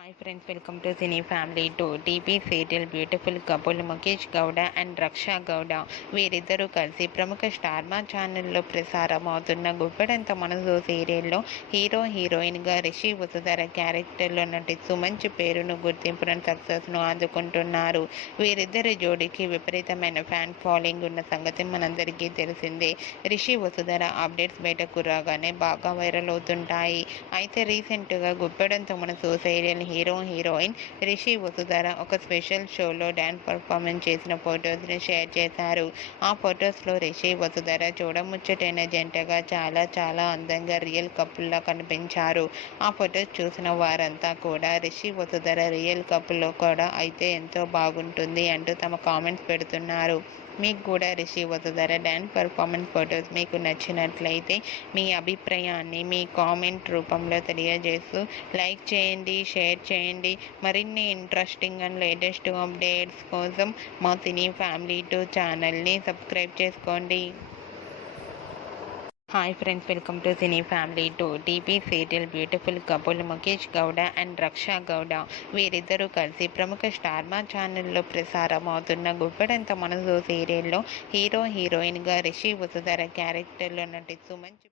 Hi friends, welcome to cine family two. TV serial beautiful couple Mukesh Gowda and Raksha Gowda వీరిద్దరూ కలిసి ప్రముఖ star మా ఛానల్లో ప్రసారం అవుతున్న గుప్పెడంత మనసు సీరియల్లో హీరోయిన్గా రిషి వసుధర క్యారెక్టర్లో నటిస్తూ మంచి పేరును, గుర్తింపును, సక్సెస్ను అందుకుంటున్నారు. వీరిద్దరి జోడీకి విపరీతమైన ఫ్యాన్ ఫాలోయింగ్ ఉన్న సంగతి మనందరికీ తెలిసిందే. రిషి వసుధర అప్డేట్స్ బయటకు రాగానే బాగా వైరల్ అవుతుంటాయి. అయితే రీసెంట్గా గుప్పెడంత మనసు సీరియల్ హీరోయిన్ రిషి వసుధర ఒక స్పెషల్ షోలో డ్యాన్స్ పర్ఫార్మెన్స్ చేసిన ఫొటోస్ని షేర్ చేశారు. ఆ ఫొటోస్లో రిషి వసుధర చూడముచ్చటైన జంటగా చాలా చాలా అందంగా రియల్ కపుల్లా కనిపించారు. ఆ ఫొటోస్ చూసిన వారంతా కూడా రిషి వసుధర రియల్ కపుల్లో కూడా అయితే ఎంతో బాగుంటుంది అంటూ తమ కామెంట్స్ పెడుతున్నారు. మీకు కూడా Rishi Vasudhara dance performance photos మీకు నచ్చినట్లయితే మీ అభిప్రాయాన్ని మీ కామెంట్ రూపంలో తెలియజేస్తూ లైక్ చేయండి, షేర్ చేయండి. మరిన్ని ఇంట్రెస్టింగ్ అండ్ లేటెస్ట్ అప్డేట్స్ కోసం మా సినీ ఫ్యామిలీ 2 ఛానల్ని సబ్స్క్రైబ్ చేసుకోండి. Hi friends, welcome to cine family two. TV serial beautiful couple Mukesh Gowda and Raksha Gowda వీరిద్దరూ కలిసి ప్రముఖ స్టార్ మా ఛానల్లో ప్రసారం అవుతున్న గుప్పెడంత మనసు సీరియల్లో హీరోయిన్గా రిషి వసుధర క్యారెక్టర్లో నటిస్తూ మంచి